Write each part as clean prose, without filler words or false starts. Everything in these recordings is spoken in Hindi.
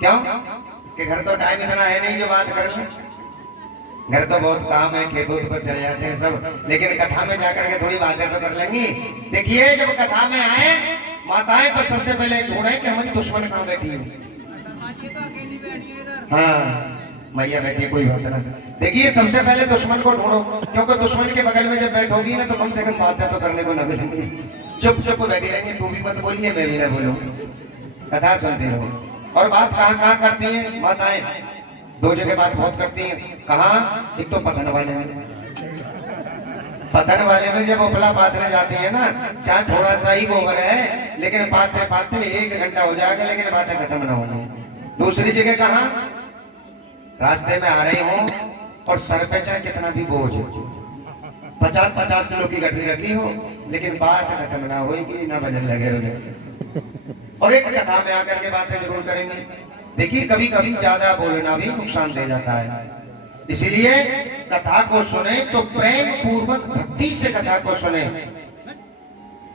क्यों कि घर तो टाइम इतना है नहीं जो बात कर ले। घर तो बहुत काम है, खेत पर चले जाते हैं सब, लेकिन कथा में जाकर के थोड़ी बातें तो कर लेंगी। देखिए जब कथा में आए माताएं तो सबसे पहले ढूंढे कि हमारी दुश्मन कहाँ बैठी है। हाँ मैया बैठी है, कोई बात ना। देखिए सबसे पहले दुश्मन को ढूंढो, क्योंकि दुश्मन के बगल में जब बैठोगी ना तो कम से कम बातें तो करने को ना मिलेंगी। चुप चुप बैठी रहेंगे, तू भी मत बोलिए मैं भी ना बोलूं, कथा सुनते रहो। और बात कहाँ कहाँ करती है माताएं, दो जगह बात बहुत करती हैं। कहाँ, एक तो पतन वाले में, पतन वाले में जब उपला पातने जाती है ना, चाहे थोड़ा सा ही गोबर है लेकिन पाते पाते 1 घंटा हो जाएगा लेकिन बातें खत्म ना होनी। दूसरी जगह कहाँ, रास्ते में आ रही हूँ और सर पे चाहे कितना भी बोझ हो, 50-50 किलो की गठरी रखी हो, लेकिन बात खत्म ना होगी ना भजन लगे रहे। और एक कथा में आकर के बातें जरूर करेंगे। देखिए कभी कभी ज्यादा बोलना भी नुकसान दे जाता है, इसलिए कथा को सुने तो प्रेम पूर्वक भक्ति से कथा को सुने।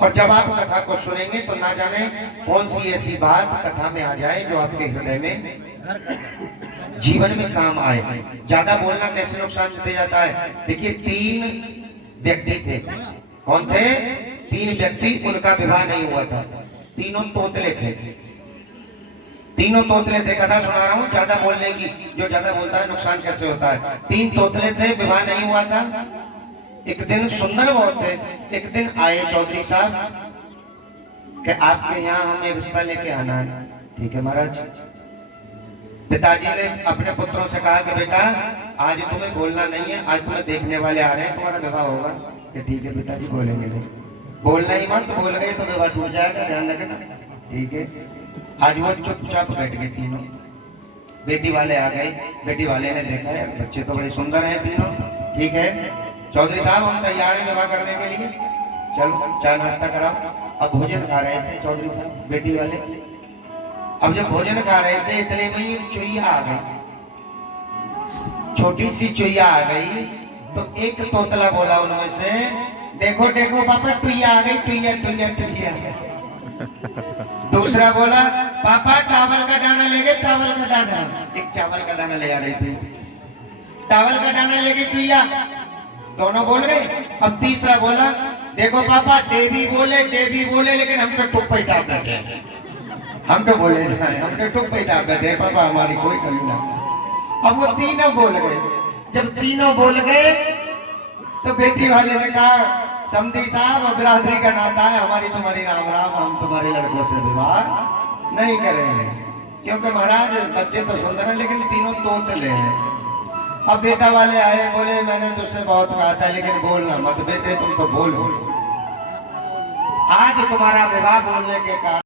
और जब आप कथा को सुनेंगे तो ना जाने कौन सी ऐसी बात कथा में आ जाए जो आपके हृदय में जीवन में काम आए। ज्यादा बोलना कैसे नुकसान दे जाता है। देखिए 3 व्यक्ति थे, कौन थे, 3 व्यक्ति, उनका विवाह नहीं हुआ था, तीनों तोतले थे। तीनों तोतले थे, कथा सुना रहा हूँ ज्यादा बोलने की, जो ज्यादा बोलता है नुकसान कैसे होता है। 3 तोतले थे, विवाह नहीं हुआ था। एक दिन सुंदर बहुत थे, एक दिन आए चौधरी साहब कि आपके यहाँ हमें रिश्ता लेके आना है। ठीक है महाराज। पिताजी ने अपने पुत्रों से कहा कि बेटा आज तुम्हें बोलना नहीं है, आज तुम्हें देखने वाले आ रहे हैं, तुम्हारा विवाह होगा। कि ठीक है पिताजी बोलेंगे नहीं, बोलना ही मत, बोल गए तो विवाह टूट जाएगा, ध्यान रखना। ठीक है। आज वो चुपचाप बैठ गए तीनों। बेटी वाले आ गए, बेटी वाले ने देखा यार बच्चे तो बड़े सुंदर हैं तीनों, ठीक है चौधरी साहब हम तैयार हैं विवाह करने के लिए, चलो चाय नाश्ता कराओ। अब भोजन खा रहे थे चौधरी साहब बेटी वाले। अब जब भोजन खा रहे थे इतने में ही चुईया आ गई, छोटी सी चुईया आ गई। तो एक तोतला बोला उनमें से, देखो देखो पापा टुईया आ गई, टुईया टुईया टुईया। दूसरा बोला पापा टावल का दाना ले गए, टावल का दाना। एक चावल का दाना ले आ रही थी, टावल का दाना लेके टुईया, दोनों बोल गए। अब तीसरा बोला देखो पापा टेबी बोले लेकिन हम तो टुप पे टाप बैठे, हम तो बोले ना, हम तो टुप पे टाप बैठे पापा, हमारी कोई कमी ना। अब वो तीनों बोल गए। जब तीनों बोल गए तो बेटी वाले ने कहा समधी साहब बिरादरी का नाता है, हमारी तुम्हारी राम राम, हम तुम्हारे लड़कों से विवाह नहीं करेंगे, क्योंकि महाराज बच्चे तो सुंदर हैं लेकिन तीनों तोतले हैं। अब बेटा वाले आए, बोले मैंने तुझसे बहुत कहा था लेकिन बोलना मत बेटे, तुम तो बोल गए, आज तुम्हारा विवाह बोलने के कारण